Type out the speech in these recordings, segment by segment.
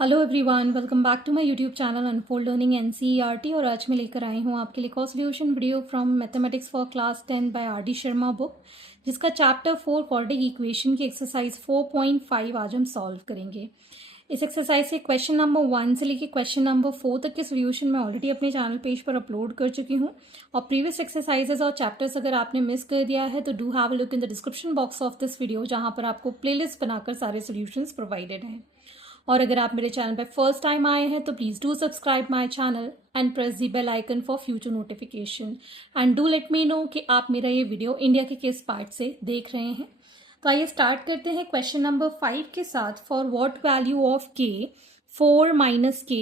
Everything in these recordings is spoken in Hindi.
Hello everyone, welcome back to my YouTube channel unfold learning NCERT. और आज मैं लेकर आई हूँ आपके लिए कॉ solution video from mathematics for class 10 by R D Sharma book, जिसका चैप्टर 4 क्वाड्रेटिक इक्वेशन की एक्सरसाइज 4.5 आज हम सॉल्व करेंगे। इस एक्सरसाइज के क्वेश्चन नंबर 1 से लेकर क्वेश्चन नंबर 4 तक के सोल्यूशन मैं ऑलरेडी अपने चैनल पेज पर अपलोड कर चुकी हूँ। और प्रीवियस एक्सरसाइजेज और चैप्टर्स अगर आपने मिस कर दिया है तो do have a look in the description box of this video, जहाँ पर आपको प्लेलिस्ट बनाकर सारे सोल्यूशंस प्रोवाइडेड हैं। और अगर आप मेरे चैनल पर फर्स्ट टाइम आए हैं तो please do subscribe my channel and press the bell icon for future notification and do let me know कि आप मेरा ये वीडियो इंडिया के किस पार्ट से देख रहे हैं। तो आइए स्टार्ट करते हैं क्वेश्चन नंबर 5 के साथ। फॉर व्हाट वैल्यू ऑफ के 4 माइनस के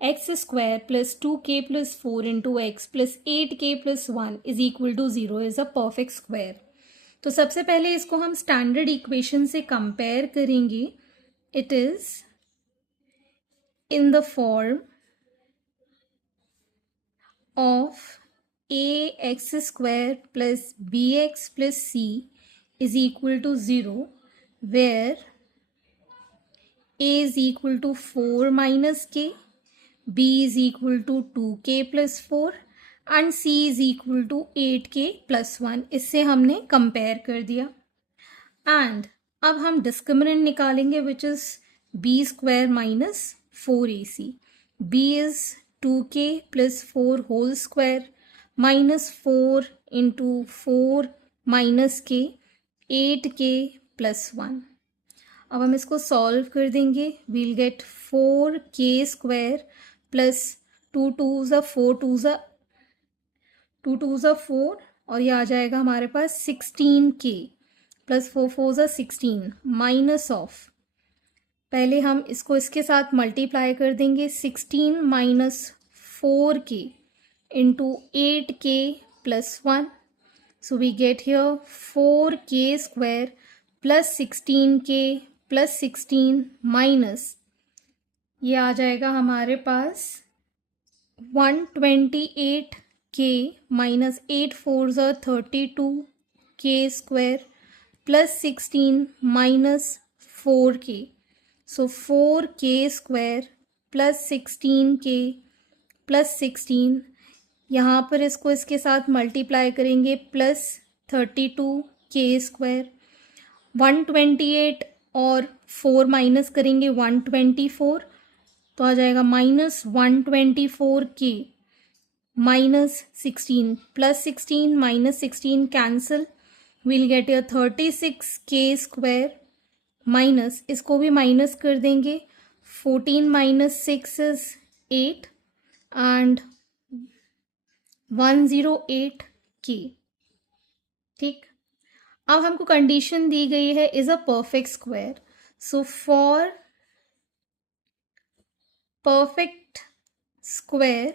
x square plus 2k plus 4 into x plus 8k plus 1 is equal to 0 is a perfect square. तो सबसे पहले इसको हम स्टैंडर्ड इक्वेशन से कंपेयर करेंगे। It is in the form of ax square plus bx plus c is equal to 0, where a is equal to 4 minus k, b is equal to 2k plus 4 and c is equal to 8k plus 1। इससे हमने कंपेयर कर दिया। एंड अब हम डिस्क्रिमिनेंट निकालेंगे which is b square minus 4ac। b is 2k plus 4 whole square minus 4 into 4 minus k 8k plus 1। अब हम इसको सॉल्व कर देंगे। We'll gate 4k square plus 2 2 ज़ा 4 और ये आ जाएगा हमारे पास 16k प्लस 4 4 ज़ा 16 माइनस ऑफ, पहले हम इसको इसके साथ मल्टीप्लाई कर देंगे। 16 minus 4k into 8k plus 1। So we get here 4k square plus 16k plus 16 minus, ये आ जाएगा हमारे पास 128k माइनस 8 4 ज़ा 32k square plus 16 minus 4k। सो 4k square plus 16k plus 16, यहाँ पर इसको इसके साथ मल्टीप्लाई करेंगे प्लस 32k स्क्वायर। 128 और 4 माइनस करेंगे 124, तो आ जाएगा minus 124k minus 16 plus 16 minus 16 cancel, will get a 36k square minus, इसको भी माइनस कर देंगे। 14 माइनस 6 इज 8 एंड 108k। ठीक, अब हमको कंडीशन दी गई है is a perfect square. So for perfect square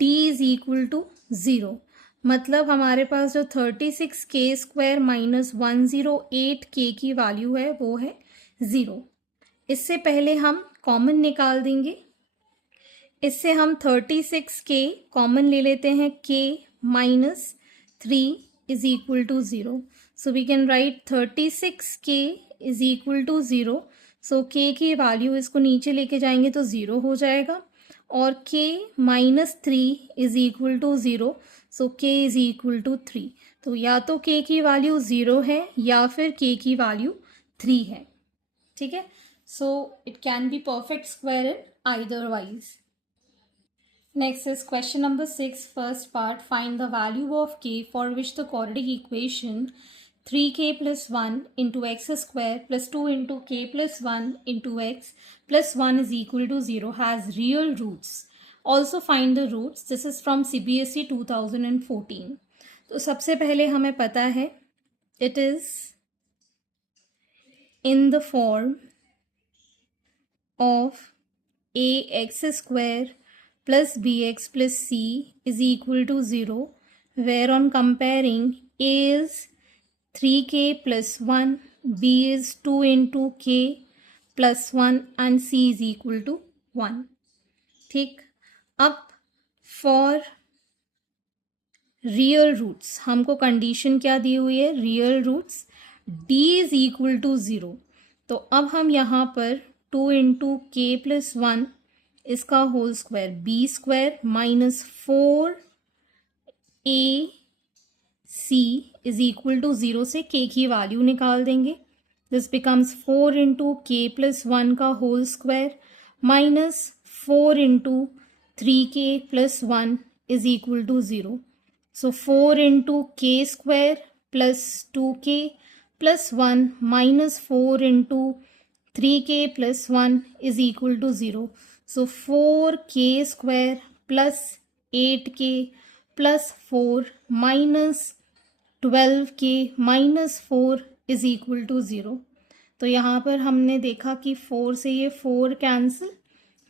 d is equal to 0, मतलब हमारे पास जो 36k स्क्वायर माइनस 108k की वैल्यू है वो है 0। इससे पहले हम कॉमन निकाल देंगे। इससे हम 36k कॉमन ले लेते हैं, k minus 3 is equal to 0। So we can write 36k is equal to 0। So k की वैल्यू इसको नीचे लेके जाएंगे तो 0 हो जाएगा और k minus 3 is equal to 0। So k is equal to 3। तो या तो k की वैल्यू 0 है या फिर k की वैल्यू 3 है। ठीक है, so it can be perfect square in either wise. Next is question number 6, first part. Find the value of k for which the quadratic equation 3k plus 1 into x square plus 2 into k plus 1 into x plus 1 is equal to 0 has real roots. Also find the roots. This is from CBSE 2014. तो सबसे पहले हमें पता है it is in the form of ax square plus bx plus c is equal to 0, where on comparing a is 3k plus 1, b is 2 into k plus 1 and c is equal to 1। ठीक, अब फॉर रियल रूट्स हमको कंडीशन क्या दी हुई है, real roots d is equal to 0। तो अब हम यहाँ पर 2 इंटू के प्लस 1 इसका whole square b square minus 4 a c is equal to 0 से के की वैल्यू निकाल देंगे. This becomes 4 into k plus 1 का whole square minus 4 into 3k plus 1 is equal to 0. So 4 into k square plus 2k plus 1 minus 4 into 3k plus 1 is equal to 0. So 4k square plus 8k plus 4 minus 12k minus 4 is equal to 0. तो यहाँ पर हमने देखा कि 4 से ये 4 cancel,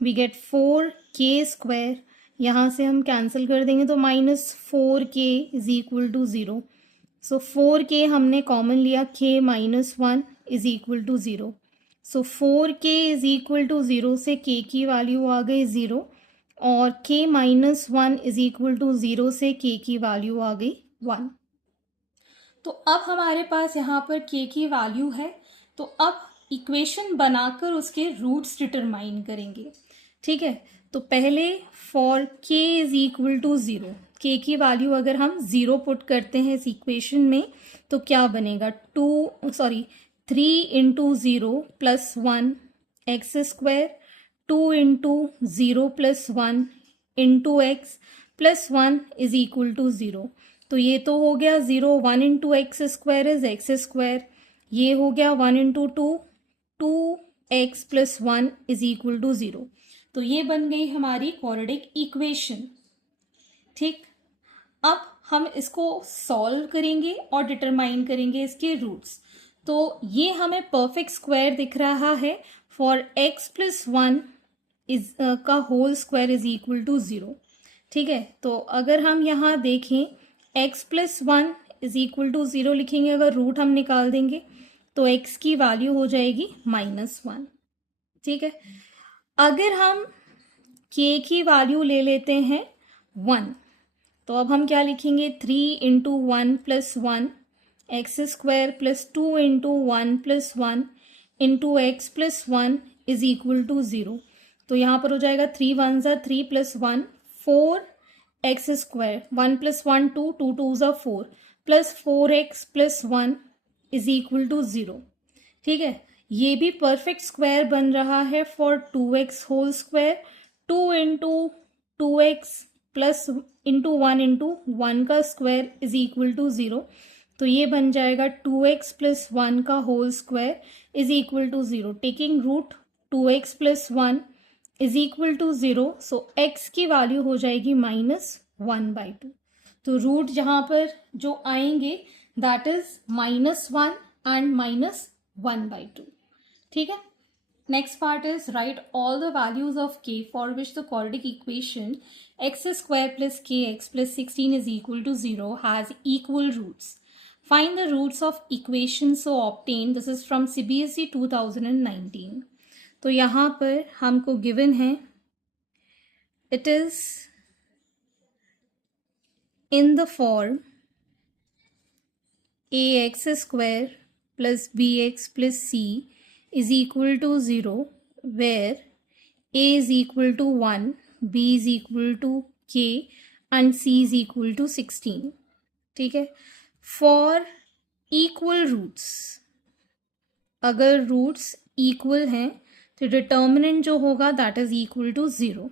we get 4k square. यहाँ से हम कैंसिल कर देंगे तो minus 4k is equal to 0. So 4k हमने कॉमन लिया, k minus 1 is equal to 0. So 4k is equal to 0 से k की वैल्यू आ गई 0 और k minus 1 is equal to 0 से k की वैल्यू आ गई 1. तो अब हमारे पास यहाँ पर k की वैल्यू है, तो अब इक्वेशन बनाकर उसके रूट्स डिटरमाइन करेंगे. ठीक है, तो पहले for k is equal to 0, k की वैल्यू अगर हम 0 पुट करते हैं इस इक्वेशन में तो क्या बनेगा 3 into 0 plus 1 x square, 2 into 0 plus 1 into x plus 1 is equal to 0. तो ये तो हो गया 0, 1 into x square is x square, ये हो गया 1 into 2 x plus 1 is equal to 0. तो ये बन गई हमारी क्वाड्रेटिक इक्वेशन. ठीक, अब हम इसको सॉल्व करेंगे और डिटरमाइन करेंगे इसके रूट्स. तो ये हमें परफेक्ट स्क्वायर दिख रहा है फॉर x प्लस 1 इज का whole square is equal to 0. ठीक है, तो अगर हम यहाँ देखें x plus 1 is equal to 0 लिखेंगे, अगर रूट हम निकाल देंगे तो x की वैल्यू हो जाएगी माइनस 1. ठीक है, अगर हम k की वैल्यू ले लेते हैं 1 तो अब हम क्या लिखेंगे 3 into 1 plus 1 x square plus 2 into 1 plus 1 into x plus 1 is equal to 0. तो यहाँ पर हो जाएगा 3 1 ज़ा 3 प्लस 1 4 एक्स स्क्वायर, 1 प्लस 1 2 2 2 ज़ा 4 plus 4x plus 1 is equal to 0. ठीक है, ये भी परफेक्ट स्क्वायर बन रहा है for 2x whole square, 2 into 2x plus into 1 into 1 का स्क्वायर इज इक्वल टू 0. तो ये बन जाएगा 2x प्लस 1 का whole square is equal to 0. Taking root 2x plus 1 is equal to 0. So x की वैल्यू हो जाएगी माइनस 1/2. तो रूट जहाँ पर जो आएंगे that is minus 1 and minus 1/2. ठीक है, next part is write all the values of k for which the quadratic equation x square plus kx plus 16 is equal to 0 has equal roots. Find the roots of equation so obtained. This is from CBSE 2019. तो यहाँ पर हमको given है it is in the form ax square plus bx plus c is equal to 0 where a is equal to 1, b is equal to k and c is equal to 16. ठीक है, for equal roots, अगर रूट्स इक्वल हैं तो डिटर्मिनेंट जो होगा दैट इज इक्वल टू 0.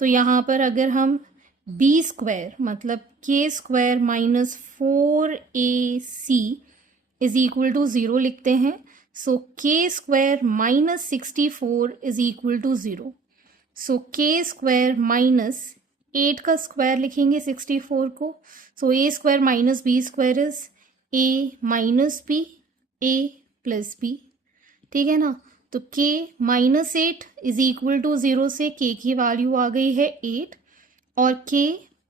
तो यहाँ पर अगर हम b स्क्वायर मतलब k square minus 4ac is equal to 0 लिखते हैं, so k square minus 64 is equal to 0. So k square minus 8 का स्क्वायर लिखेंगे 64 को, so a square minus b square is a minus b a plus b. ठीक है ना, तो k minus 8 is equal to 0 से k की वैल्यू आ गई है 8 और k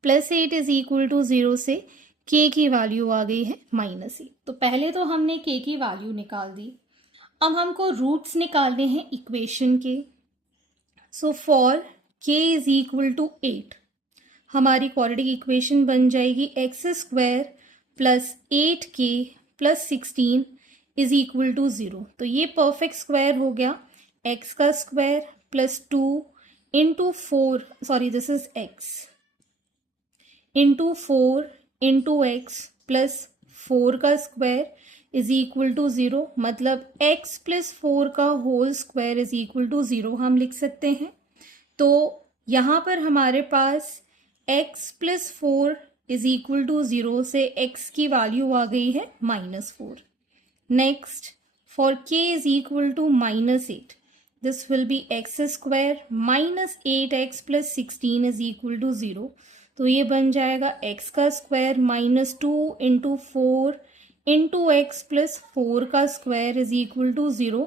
plus 8 is equal to 0 से k की वैल्यू आ गई है माइनस 8. तो पहले तो हमने k की वैल्यू निकाल दी, अब हमको रूट्स निकालने हैं इक्वेशन के. So for k is equal to 8 हमारी क्वाड्रेटिक इक्वेशन बन जाएगी x square plus 8k plus 16 is equal to 0. तो ये परफेक्ट स्क्वायर हो गया एक्स का square plus 2 into 4, sorry this is x, into 4 into x plus 4 का स्क्वायर इज इक्वल टू 0, मतलब x प्लस 4 का whole square is equal to 0 हम लिख सकते हैं। तो यहाँ पर हमारे पास x plus 4 is equal to 0 से x की वैल्यू आ गई है -4। Next, for k is equal to -8, this will be x square minus 8x plus 16 is equal to 0। तो ये बन जाएगा x का square -2 into 4 into x plus 4 का स्क्वायर इज इक्वल टू 0,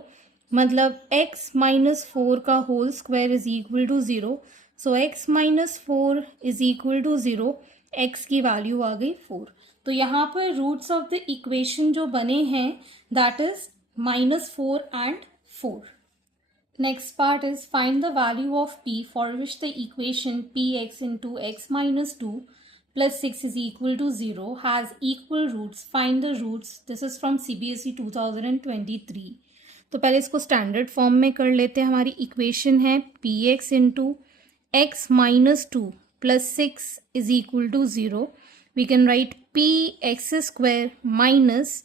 मतलब x माइनस 4 का whole square is equal to 0। So x minus 4 is equal to 0, x की वैल्यू आ गई 4। तो यहाँ पर रूट्स ऑफ द इक्वेशन जो बने हैं that is -4 and 4। Next part is find the value of p for which the equation px into x minus 2 plus 6 is equal to 0 has equal roots. Find the roots. This is from CBSE 2023. तो पहले इसको स्टैंडर्ड फॉर्म में कर लेते हैं। हमारी इक्वेशन है px into x minus 2 plus 6 is equal to 0. We can write px square minus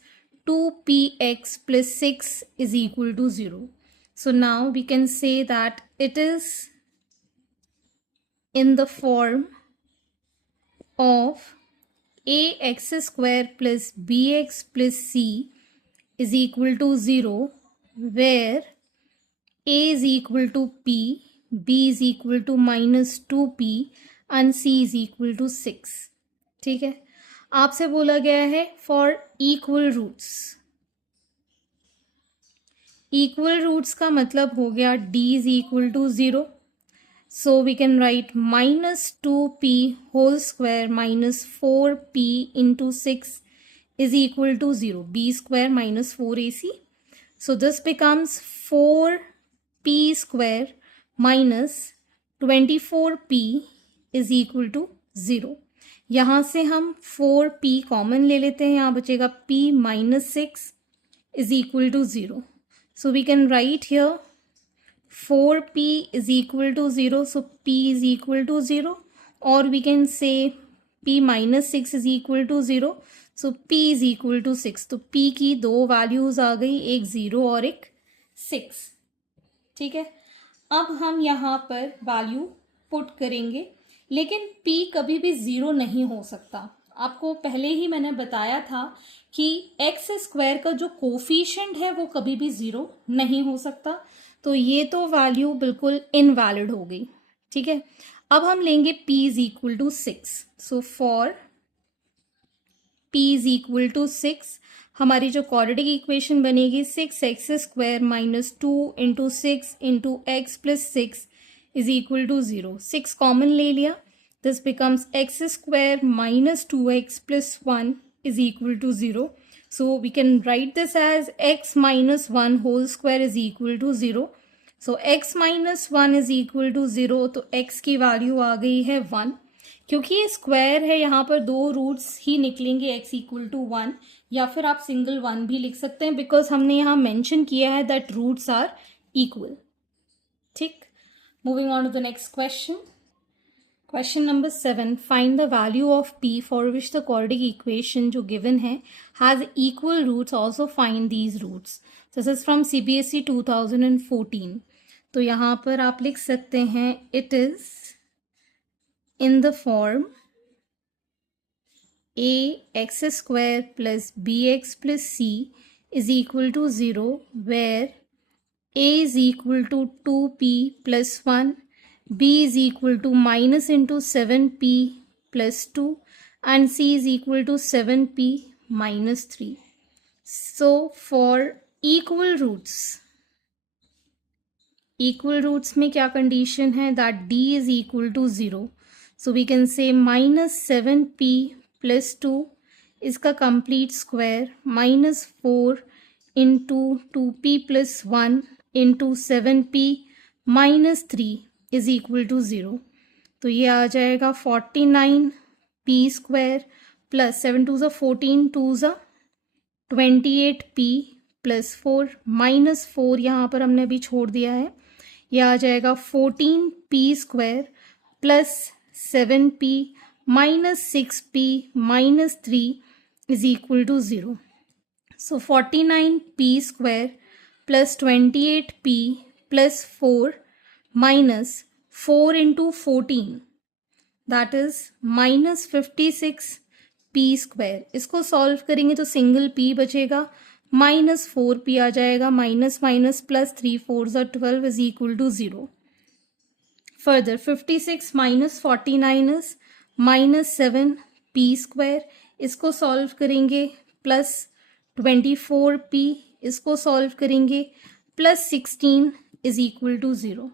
2px plus 6 is equal to 0. So now we can say that it is in the form of ax square plus bx plus c is equal to 0, where a is equal to p, b is equal to minus 2p and c is equal to 6। ठीक है, आपसे बोला गया है for equal roots। Equal roots का मतलब हो गया d is equal to 0, so we can write -2p whole square minus 4p into 6 is equal to 0, b square minus 4ac। So this becomes 4p square minus 24p is equal to 0। यहाँ से हम 4p कॉमन ले लेते हैं, यहाँ बचेगा p minus 6 is equal to 0। So we can write here 4p is equal to 0. So p is equal to 0, or we can say p minus 6 is equal to 0. So p is equal to 6. तो p की दो वैल्यूज आ गई, एक 0 और एक 6। ठीक है, अब हम यहाँ पर वैल्यू पुट करेंगे, लेकिन p कभी भी 0 नहीं हो सकता। आपको पहले ही मैंने बताया था कि एक्स स्क्वायर का जो कोफिशिएंट है वो कभी भी 0 नहीं हो सकता, तो ये तो वैल्यू बिल्कुल इनवैलिड हो गई। ठीक है, अब हम लेंगे p is equal to 6। So for p is equal to 6 हमारी जो क्वाड्रेटिक इक्वेशन बनेगी 6x square minus 2 into 6 into x plus 6 is equal to 0। 6 common ले लिया, this becomes x square minus 2x plus 1 is equal to 0. So we can write this as x minus 1 whole square is equal to 0. So x minus 1 is equal to 0, तो x की वैल्यू आ गई है 1। क्योंकि ये स्क्वायर है, यहाँ पर दो रूट्स ही निकलेंगे x इक्वल टू 1, या फिर आप सिंगल 1 भी लिख सकते हैं, बिकॉज हमने यहाँ मेंशन किया है दैट रूट्स आर इक्वल। ठीक, moving on to the next question. Question number 7, find the value of p for which the quadratic equation जो given है has equal roots, also find these roots. This is from CBSE 2014. तो यहाँ पर आप लिख सकते हैं it is in the form ax square plus bx plus c is equal to 0, where a is equal to 2p plus 1, b is equal to minus into 7p plus 2 and c is equal to 7p minus 3. So for equal roots में क्या कंडीशन है that d is equal to 0. So we can say minus 7p plus 2 इसका complete square minus 4 into 2p plus 1 into 7p minus 3 is equal to 0। तो ये आ जाएगा 49p square plus 7 2 14 2 28p plus 4 minus 4 यहाँ पर हमने अभी छोड़ दिया है, यह आ जाएगा 14p² plus 7p minus 6p minus 3 is equal to 0. So 49p² plus 28p plus 4 minus 4 into 14, that is minus 56p². इसको सॉल्व करेंगे तो सिंगल p बचेगा, माइनस 4p आ जाएगा, minus minus plus 3 4s are 12 is equal to 0. Further 56 minus 49 is minus 7p². इसको सॉल्व करेंगे प्लस 24p, इसको सॉल्व करेंगे प्लस 16 इज इक्वल टू 0.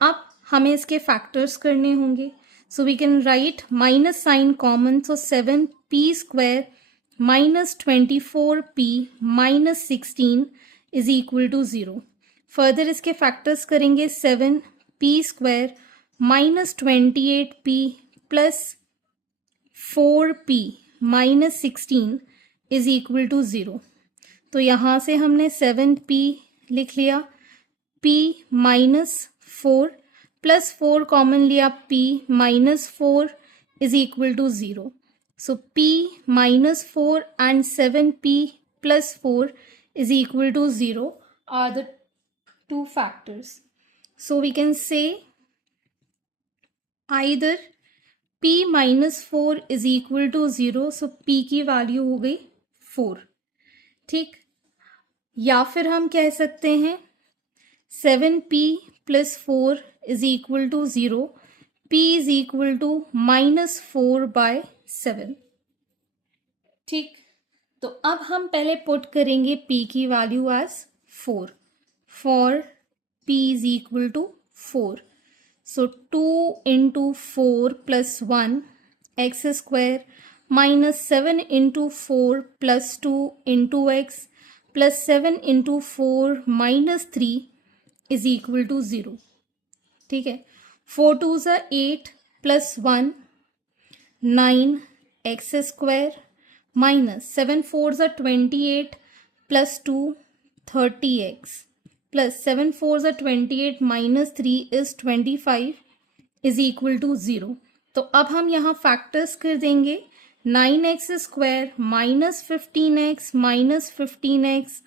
अब हमें इसके फैक्टर्स करने होंगे, so we can write minus sign common, so 7p² minus 24p minus 16 is equal to 0. Further इसके फैक्टर्स करेंगे 7p² minus 28p plus 4p minus 16 is equal to 0. तो यहाँ से हमने 7p लिख लिया, p माइनस 4 प्लस 4 कॉमन लिया, p minus 4 is equal to 0. So p minus 4 and 7p plus 4 is equal to 0 are the two factors. So we can say either p minus 4 is equal to 0, so p की वैल्यू हो गई 4. ठीक, या फिर हम कह सकते हैं 7p plus 4 is equal to 0, p is equal to minus 4/7. ठीक, तो अब हम पहले पुट करेंगे p की value as 4 for p is equal to 4. So 2 into 4 plus 1 x² minus 7 into 4 plus 2 into x plus 7 into 4 minus 3 is equal to 0. ठीक है, 4 2s are 8 plus 1 9 x² minus 7 4s are 28 plus 2 30x plus 7 4s are 28 minus 3 is 25 is equal to 0. तो अब हम यहाँ फैक्टर्स कर देंगे, 9x² minus 15x minus 15x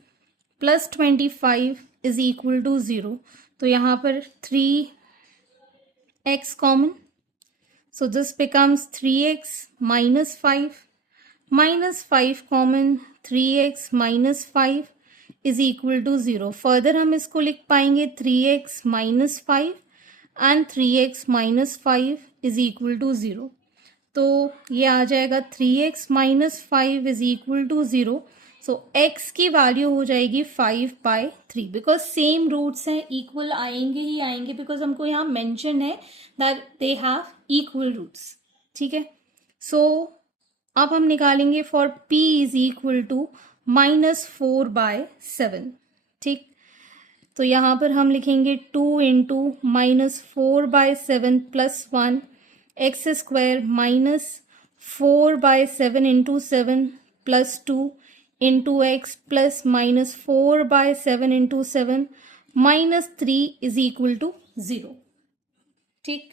plus 25 is equal to 0. तो यहाँ पर 3x common, so this becomes 3x minus 5 common, 3x minus 5 is equal to 0. Further हम इसको लिख पाएंगे 3x minus 5 and 3x minus 5 is equal to 0. तो ये आ जाएगा 3x minus 5 is equal to 0. So x की वैल्यू हो जाएगी 5/3, बिकॉज सेम रूट्स हैं, इक्वल आएंगे ही आएंगे, बिकॉज हमको यहाँ मेंशन है that they have equal roots. ठीक है, सो अब हम निकालेंगे for p is equal to minus 4/7. ठीक, तो यहाँ पर हम लिखेंगे 2 into minus 4/7 plus 1 x² minus 4/7 into 7 plus 2 into x plus minus 4/7 into 7 minus 3 is equal to 0. ठीक,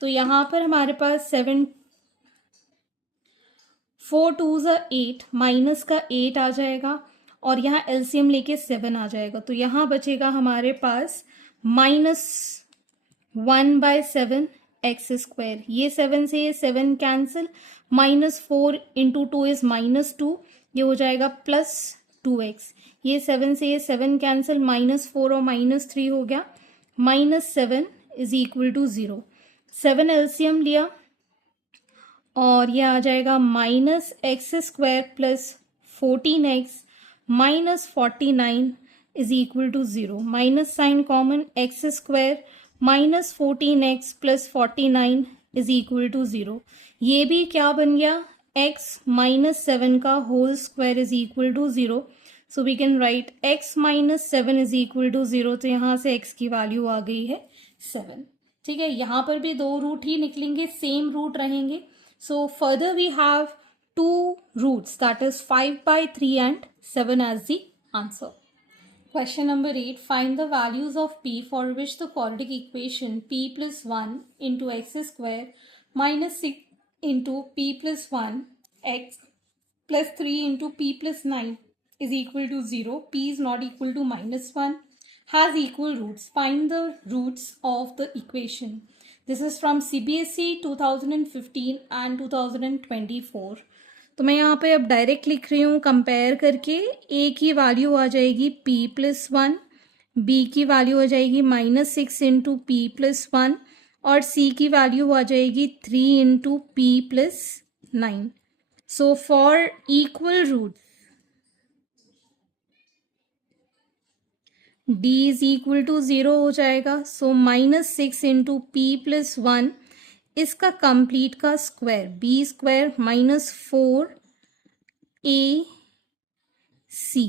तो यहाँ पर हमारे पास 7 4 2s are 8, माइनस का 8 आ जाएगा और यहाँ एलसीएम लेके 7 आ जाएगा. तो यहाँ बचेगा हमारे पास माइनस 1/7 x². ये 7 से ये 7 cancel, minus 4 into 2 is minus 2, ये हो जाएगा प्लस 2x. ये 7 से ये 7 कैंसिल, माइनस 4 और माइनस 3 हो गया, minus 7 is equal to 0. 7 LCM लिया और ये आ जाएगा minus x² plus 14x minus 49 is equal to 0. Minus sign common, x² minus 14x plus 49 is equal to 0. ये भी क्या बन गया, x माइनस 7 का whole square is equal to 0. So we can write x minus 7 is equal to 0. तो यहाँ से x की वैल्यू आ गई है 7. ठीक है, यहाँ पर भी 2 रूट ही निकलेंगे, सेम रूट रहेंगे. So further we have 2 roots, that is 5/3 and 7 as the answer. Question number 8. Find the values of p for which the quadratic equation p plus 1 into x square minus 6 into p plus 1 x plus 3 into p plus 9 is equal to 0. P is not equal to minus 1. Has equal roots. Find the roots of the equation. This is from CBSE 2015 and 2024. तो मैं यहाँ पे अब डायरेक्ट लिख रही हूँ कंपेयर करके। ए की वैल्यू आ जाएगी p प्लस 1, बी की वैल्यू आ जाएगी -6 इंटू पी प्लस 1 और सी की वैल्यू आ जाएगी 3 into p plus 9। So for equal root d is equal to 0 हो जाएगा। सो -6 इंटू पी प्लस 1 इसका कंप्लीट का square b square -4 a c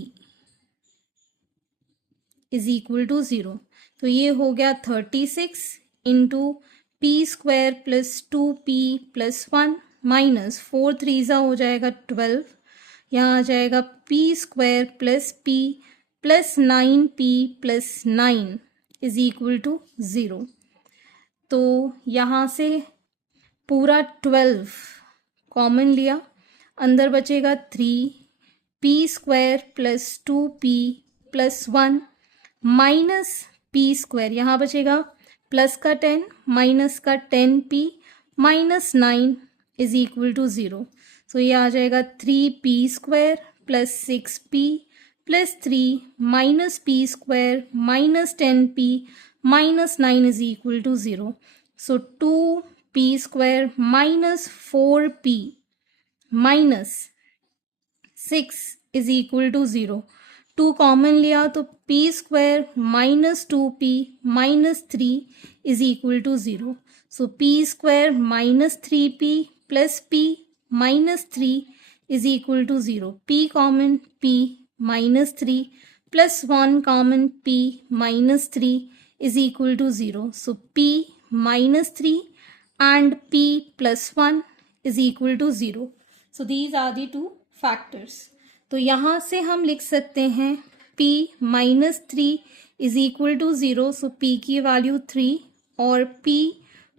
is equal to 0। तो ये हो गया 36 into p square plus 2p plus 1 minus 4 3 हो जाएगा 12। यहाँ आ जाएगा p square plus p plus 9p plus 9 is equal to 0। तो यहाँ से पूरा 12 कॉमन लिया, अंदर बचेगा 3p square plus 2p plus 1 minus p square, यहाँ बचेगा प्लस का 10 माइनस का 10p minus 9 is equal to 0। So ये आ जाएगा 3p square plus 6p plus 3 minus p square minus 10p minus 9 is equal to 0। So 2p square minus 4p minus 6 is equal to 0। 2 common लिया तो p square minus 2p minus 3 is equal to 0। So p square minus 3p plus p minus 3 is equal to 0। p common p minus 3 plus 1 common p minus 3 is equal to 0। So p minus 3 and p plus 1 is equal to 0. So these are the two factors. तो यहाँ से हम लिख सकते हैं p minus 3 is equal to 0. So p की वैल्यू 3 और p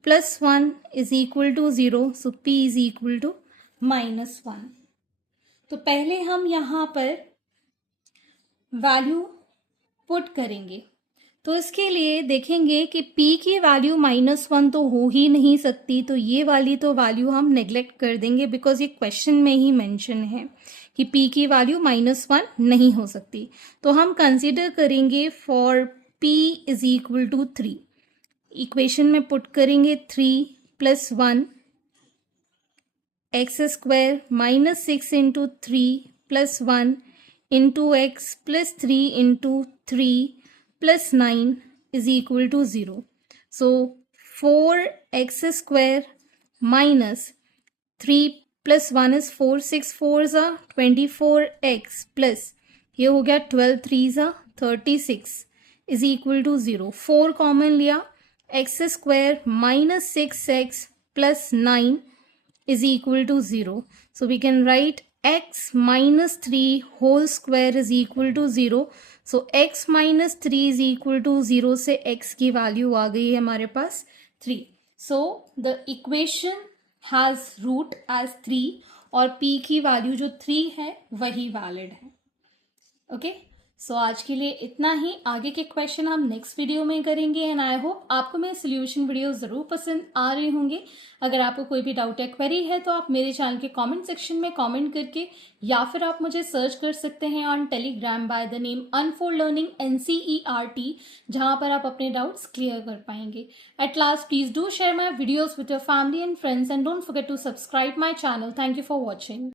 plus 1 is equal to 0. So p is equal to minus 1. तो पहले हम यहाँ पर वैल्यू पुट करेंगे। तो इसके लिए देखेंगे कि p की वैल्यू -1 तो हो ही नहीं सकती, तो ये वाली तो वैल्यू हम नेग्लेक्ट कर देंगे बिकॉज ये क्वेश्चन में ही मेंशन है कि p की वैल्यू -1 नहीं हो सकती। तो हम कंसीडर करेंगे for p is equal to 3। Equation में पुट करेंगे 3 plus 1 x square minus 6 into 3 plus 1 into x plus 3 into 3 plus 9 is equal to 0. So 4x square minus 3 plus 1 is 4, 6 4s are 24x plus ये हो गया 12 3s are 36 is equal to 0. 4 common लिया, x square minus 6x plus 9 is equal to 0. So we can write x minus 3 whole square is equal to 0. So x minus 3 is equal to 0 से x की वैल्यू आ गई है हमारे पास 3। So the equation has root as 3 और p की वैल्यू जो 3 है वही वैलिड है। ओके, सो आज के लिए इतना ही। आगे के क्वेश्चन हम नेक्स्ट वीडियो में करेंगे एंड आई होप आपको मेरे सोल्यूशन वीडियो ज़रूर पसंद आ रहे होंगे। अगर आपको कोई भी डाउट या क्वेरी है तो आप मेरे चैनल के कमेंट सेक्शन में कमेंट करके या फिर आप मुझे सर्च कर सकते हैं on Telegram by the name unfold learning NCERT, जहां पर आप अपने डाउट्स क्लियर कर पाएंगे। At last please do share my videos with your family and friends and don't forget to subscribe my channel. Thank you for watching.